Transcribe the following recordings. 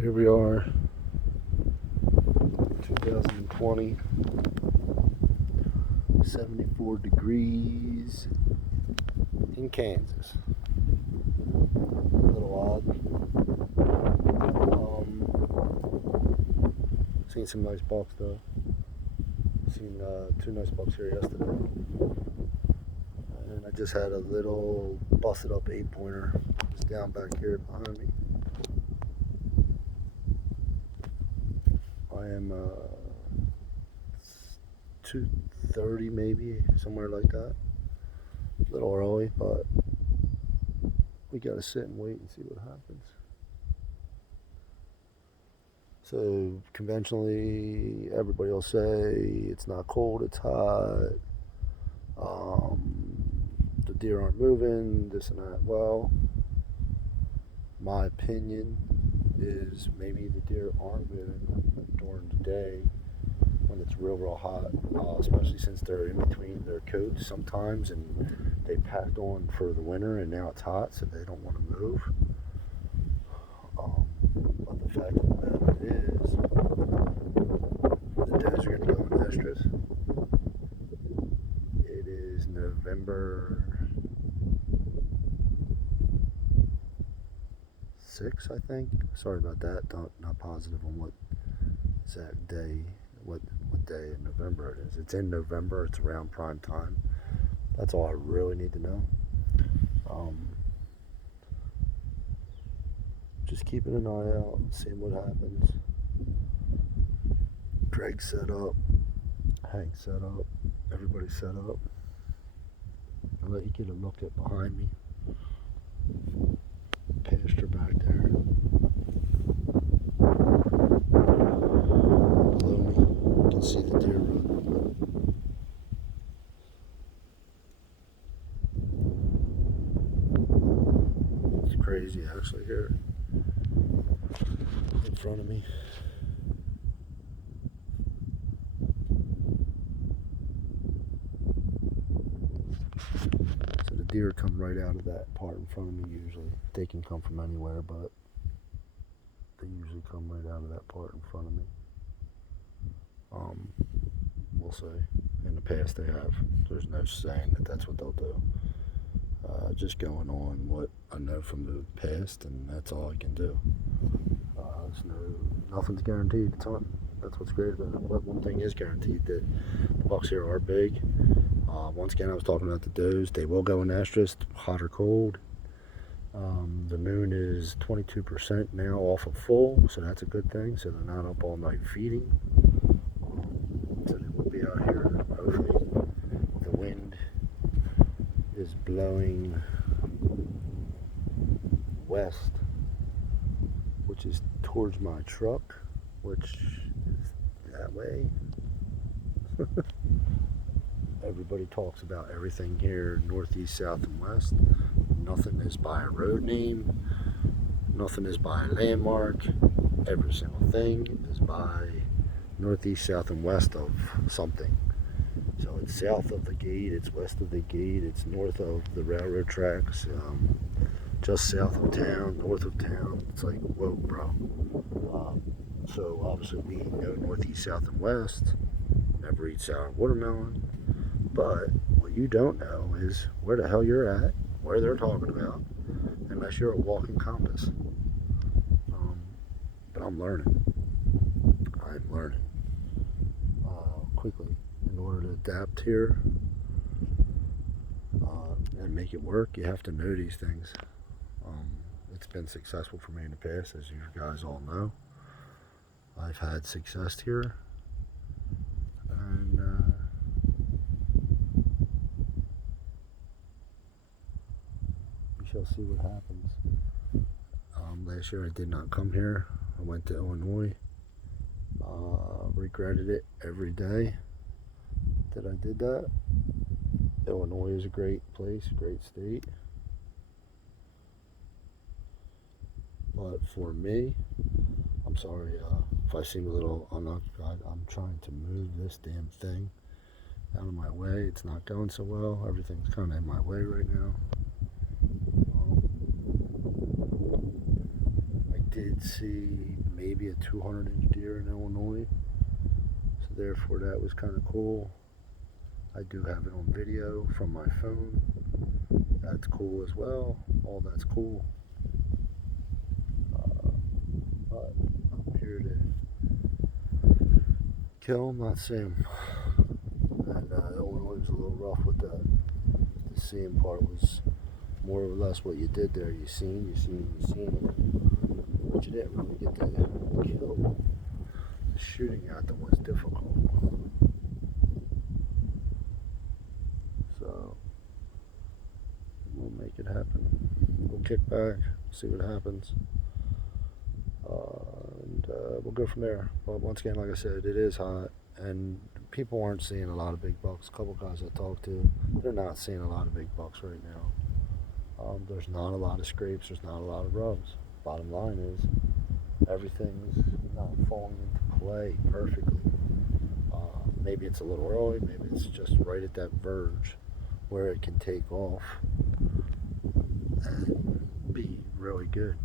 Here we are, 2020, 74 degrees in Kansas. A little odd. Seen some nice bucks though. Seen two nice bucks here yesterday. And I just had a little busted up 8-pointer just down back here behind me. I am 2:30 maybe, somewhere like that. A little early, but we gotta sit and wait and see what happens. So conventionally, everybody will say it's not cold, it's hot. The deer aren't moving, this and that. Well, my opinion is maybe the deer aren't moving during the day when it's real hot, especially since they're in between their coats sometimes and they packed on for the winter and now it's hot, so they don't want to move. But the fact of the matter is, the days are going to go in estrus. It is November 6th, I think. Sorry about that. Not positive on what exact day, what day in November it is. It's in November. It's around prime time. That's all I really need to know. Just keeping an eye out, seeing what happens. Greg set up, Hank set up, everybody set up. I'll let you get a look at behind me. Pasture back there. Below me, you can see the deer run. It's crazy actually here in front of me. So the deer come right out of that part in front of me usually. They can come from anywhere, but they usually come right out of that part in front of me. We'll say in the past they have. There's no saying that that's what they'll do. Just going on what I know from the past, and that's all I can do. Nothing's guaranteed. That's what's great about it. But one thing is guaranteed, that the bucks here are big. Once again, I was talking about the does. They will go in estrus, hot or cold. The moon is 22% now off of full, so that's a good thing. So they're not up all night feeding. So they will be out here. Hopefully, the wind is blowing west, which is towards my truck, which is that way. Everybody talks about everything here, northeast, south, and west. Nothing is by a road name. Nothing is by a landmark. Every single thing is by northeast, south, and west of something. So it's south of the gate, it's west of the gate, it's north of the railroad tracks, just south of town, north of town. It's like, whoa, bro. So obviously we know northeast, south, and west. Never eat sour watermelon. But what you don't know is where the hell you're at, where they're talking about, unless you're a walking compass. But I'm learning. Quickly in order to adapt here and make it work. You have to know these things. It's been successful for me in the past, as you guys all know. I've had success here, and we shall see what happens. Last year I did not come here. I went to Illinois. Regretted it every day that I did that. Illinois is a great place, great state. But for me, I'm sorry if I seem a little unoccupied. I'm trying to move this damn thing out of my way. It's not going so well. Everything's kind of in my way right now. did see maybe a 200-inch deer in Illinois, so therefore that was kind of cool. I do have it on video from my phone. That's cool as well. All that's cool. But I'm here to kill him, not see him. And Illinois was a little rough with that. The seeing part was more or less what you did there. You seen. But you didn't really get to kill. The shooting at them was difficult. So we'll make it happen. We'll kick back, see what happens. And we'll go from there. But once again, like I said, it is hot, and people aren't seeing a lot of big bucks. A couple guys I talked to, they're not seeing a lot of big bucks right now. There's not a lot of scrapes. There's not a lot of rubs. Bottom line is, everything's not falling into play perfectly. Maybe it's a little early. Maybe it's just right at that verge where it can take off and be really good.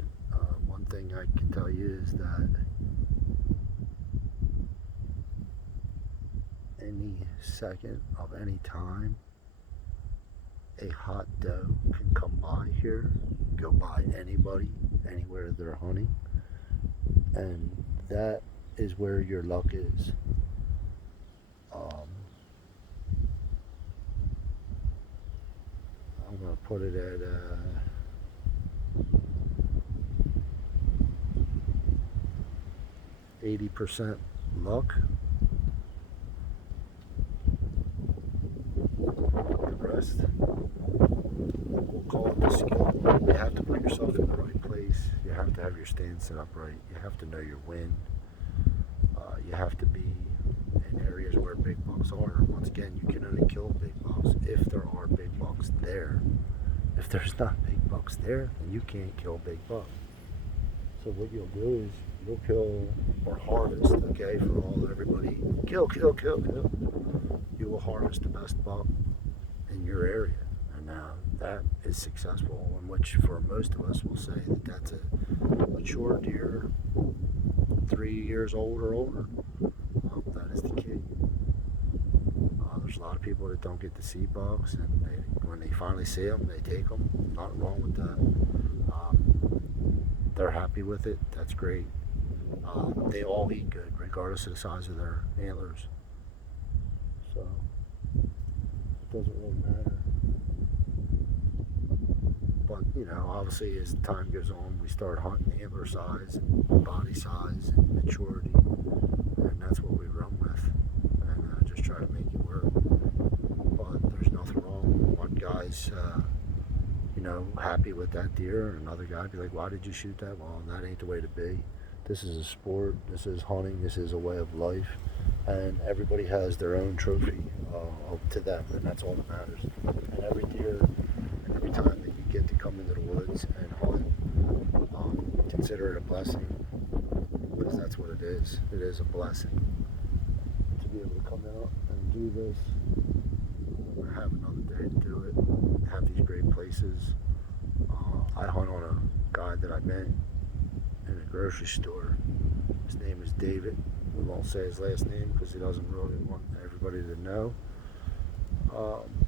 One thing I can tell you is that any second of any time, a hot doe can come by here, go by anybody, anywhere they're hunting, and that is where your luck is. I'm going to put it at 80% luck. The rest, we'll call it the skill. You have to put yourself in the right place. You have to have your stand set up right. You have to know your wind. You have to be in areas where big bucks are. Once again, you can only kill big bucks if there are big bucks there. If there's not big bucks there, then you can't kill big bucks. So what you'll do is you'll kill or harvest, okay, for all everybody, kill. You will harvest the best buck in your area, and that is successful. In which, for most of us, will say that that's a mature deer, 3 years old or older. That is the key. There's a lot of people that don't get to see bucks, and when they finally see them, they take them. Nothing wrong with that. They're happy with it. That's great. They all eat good, regardless of the size of their antlers. So it doesn't really matter. But obviously, as time goes on, we start hunting antler size and body size and maturity, and that's what we run with, and just try to make it work. But there's nothing wrong. One guy's happy with that deer, and another guy be like, why did you shoot that? Well, that ain't the way to be. This is a sport. This is hunting. This is a way of life, and everybody has their own trophy to them, and that's all that matters. And every deer, and every time that you get to come into the woods and hunt, consider it a blessing, because that's what it is. It is a blessing to be able to come out and do this, have another day to do it, have these great places. I hunt on a guy that I met in a grocery store. His name is David. We won't say his last name because he doesn't really want everybody to know.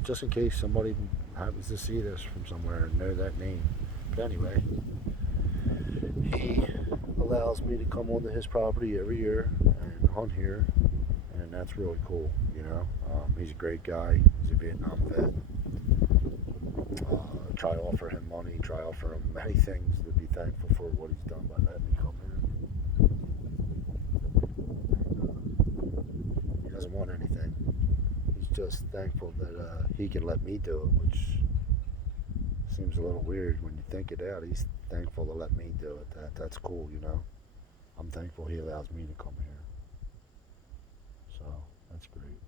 Just in case somebody happens to see this from somewhere and know that name. But anyway, he allows me to come onto his property every year and hunt here, and that's really cool. He's a great guy. He's a Vietnam vet. Try to offer him money, try to offer him many things to be thankful for what he's done by letting me come here. He doesn't want anything. He's just thankful that he can let me do it, which seems a little weird when you think it out. He's thankful to let me do it. That's cool, I'm thankful he allows me to come here. So that's great.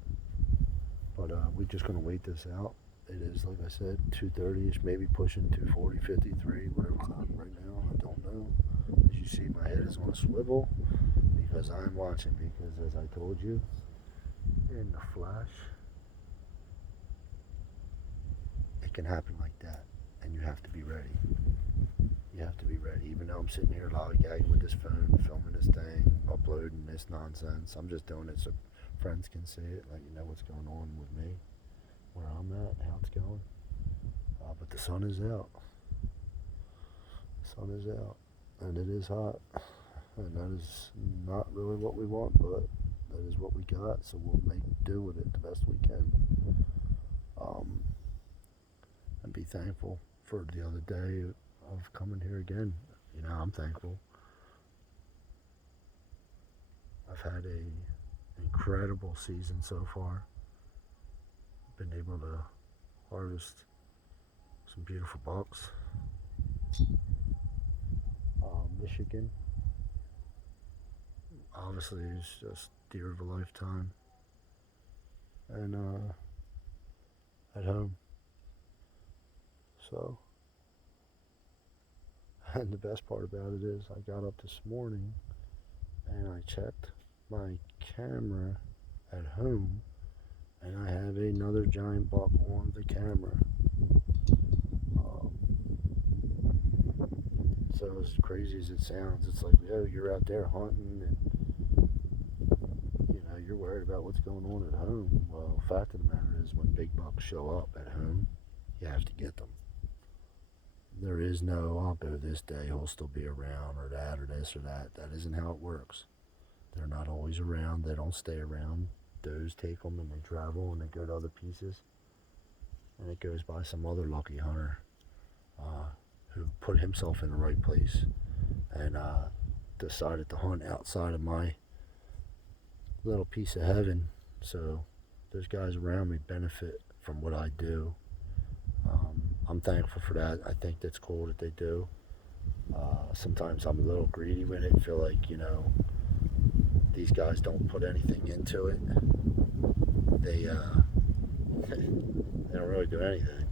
But we're just going to wait this out. It is, like I said, 2:30ish, maybe pushing 2:40, 53, whatever time right now. I don't know. As you see, my head is on a swivel because I'm watching. Because as I told you, in the flash, it can happen like that, and you have to be ready. You have to be ready. Even though I'm sitting here lollygagging with this phone, filming this thing, uploading this nonsense, I'm just doing it so friends can see it, let you know what's going on with me, where I'm at, how it's going. But the sun is out. The sun is out. And it is hot. And that is not really what we want, but that is what we got, so we'll make do with it the best we can. And be thankful for the other day of coming here again. I'm thankful. I've had an incredible season so far. Been able to harvest some beautiful bucks. Michigan, obviously, is just deer of a lifetime. And at home. So, and the best part about it is I got up this morning and I checked my camera at home, and I have another giant buck on the camera. So as crazy as it sounds, it's like, you're out there hunting and you're worried about what's going on at home. Well, fact of the matter is, when big bucks show up at home, you have to get them. There is no, I'll go this day, he'll still be around, or that, or this, or that. That isn't how it works. They're not always around. They don't stay around. Does take them and they travel and they go to other pieces. And it goes by some other lucky hunter who put himself in the right place and decided to hunt outside of my little piece of heaven. So those guys around me benefit from what I do. I'm thankful for that. I think that's cool that they do. Sometimes I'm a little greedy with it. I feel like, these guys don't put anything into it. They don't really do anything.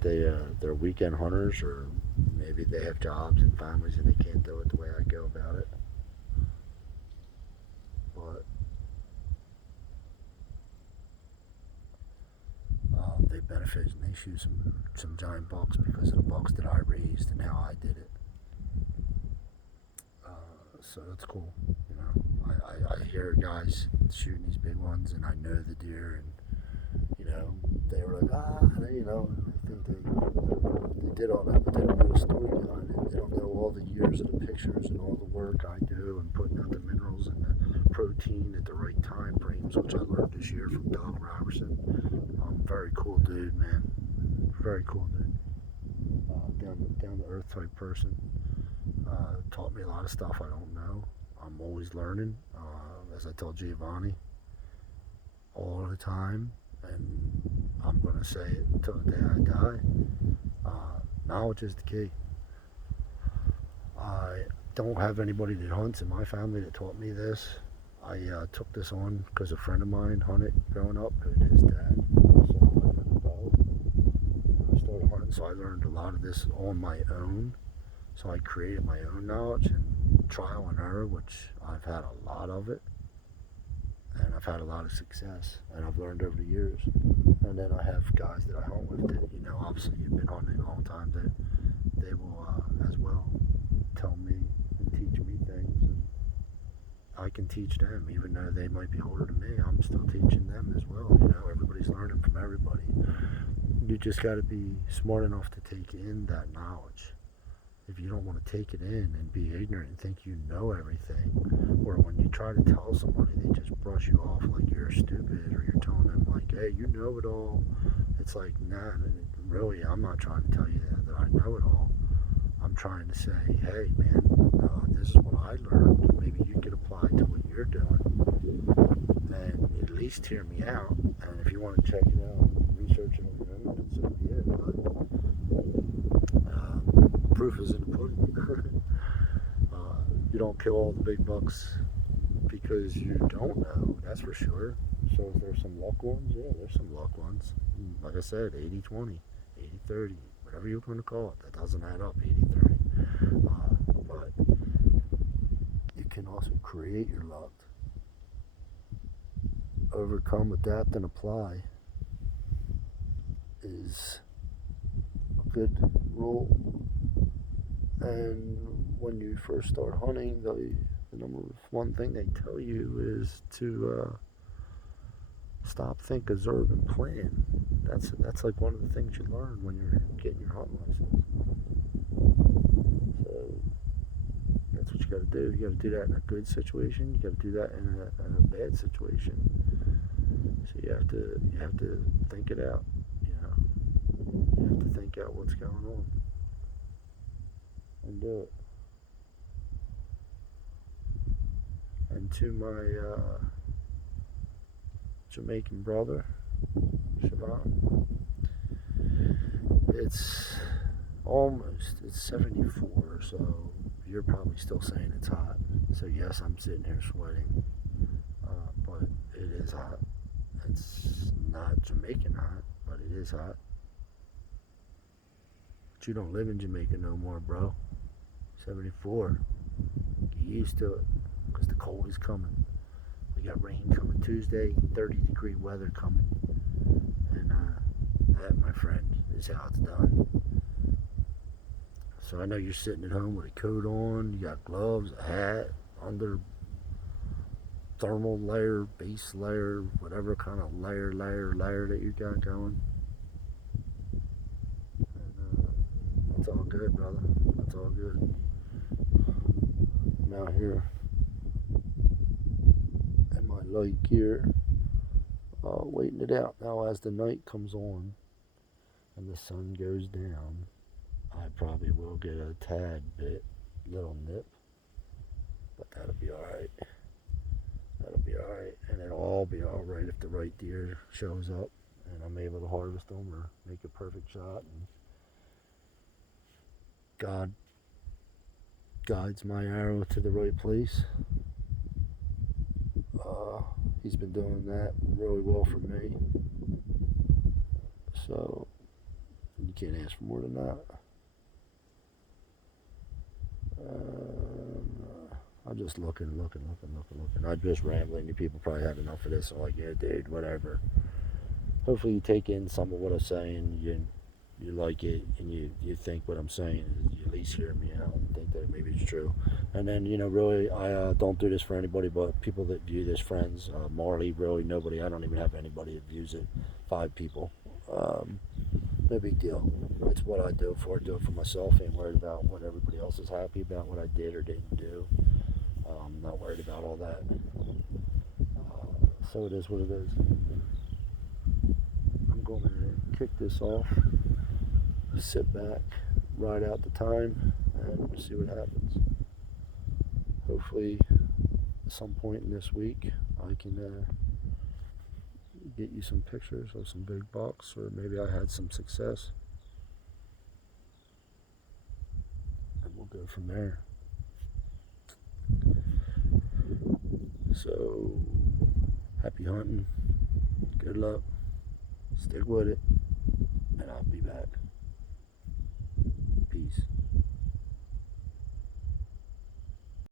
They're weekend hunters, or maybe they have jobs and families and they can't do it the way I go about it. But they benefit and they shoot some giant bucks because of the bucks that I raised and how I did it. So that's cool. I hear guys shooting these big ones, and I know the deer, and they were like, I think they did all that, but they don't know the story behind it. They don't know all the years of the pictures and all the work I do and putting out the minerals and the protein at the right time frames, which I learned this year from Doug Robertson. Very cool dude, man. Very cool dude. Down to earth type person. Taught me a lot of stuff I don't know. I'm always learning, as I tell Giovanni all the time, and I'm going to say it until the day I die. Knowledge is the key. I don't have anybody that hunts in my family that taught me this. I took this on because a friend of mine hunted growing up, and his dad. I started hunting, so I learned a lot of this on my own. So I created my own knowledge and trial and error, which I've had a lot of it. And I've had a lot of success, and I've learned over the years. And then I have guys that I hunt with that, obviously you've been hunting a long time, that they will as well tell me and teach me things. And I can teach them, even though they might be older than me. I'm still teaching them as well. Everybody's learning from everybody. You just got to be smart enough to take in that knowledge. If you don't want to take it in and be ignorant and think you know everything, or when you try to tell somebody, they just brush you off like you're stupid, or you're telling them like, hey, you know it all. It's like, nah, really, I'm not trying to tell you that I know it all. I'm trying to say, hey, man, this is what I learned. Maybe you could apply to what you're doing, and at least hear me out. And if you want to check it out, research it on your own, and so be it. But proof is in the pudding. You don't kill all the big bucks because you don't know, that's for sure. So is there some luck ones? Yeah, there's some luck ones. Like I said, 80-20, 80-30, whatever you're going to call it. That doesn't add up, 80-30. But you can also create your luck. Overcome, adapt, and apply is a good rule. And when you first start hunting, the number one thing they tell you is to stop, think, observe, and plan. That's like one of the things you learn when you're getting your hunting license. So that's what you got to do. You got to do that in a good situation. You got to do that in a bad situation. So you have to think it out. You know, you have to think out what's going on and do it. And to my Jamaican brother, Siobhan, it's 74, so you're probably still saying it's hot. So yes, I'm sitting here sweating, but it is hot. It's not Jamaican hot, but it is hot. But you don't live in Jamaica no more, bro. 74. Get used to it, because the cold is coming. We got rain coming Tuesday, 30-degree weather coming. And that, my friend, is how it's done. So I know you're sitting at home with a coat on, you got gloves, a hat, under thermal layer, base layer, whatever kind of layer that you got going. And it's all good, brother. It's all good. I'm out here in my light gear, waiting it out. Now, as the night comes on and the sun goes down, I probably will get a tad bit little nip, but that'll be alright. That'll be alright, and it'll all be alright if the right deer shows up and I'm able to harvest them or make a perfect shot. And God guides my arrow to the right place. He's been doing that really well for me. So you can't ask for more than that. I'm just looking. I'm just rambling. You people probably had enough of this. I'm like, yeah, dude, whatever. Hopefully you take in some of what I'm saying. You like it, and you think what I'm saying. You at least hear me out and think that maybe it's true. And then, really, I don't do this for anybody but people that view this, friends. Marley, really, nobody. I don't even have anybody that views it. 5 people. No big deal. It's what I do for. I do it for myself. Ain't worried about what everybody else is happy about, what I did or didn't do. Not worried about all that. So it is what it is. I'm going to kick this off, sit back, ride out the time, and see what happens. Hopefully, at some point in this week, I can get you some pictures of some big bucks, or maybe I had some success. And we'll go from there. So, happy hunting. Good luck. Stick with it. And I'll be back. Peace.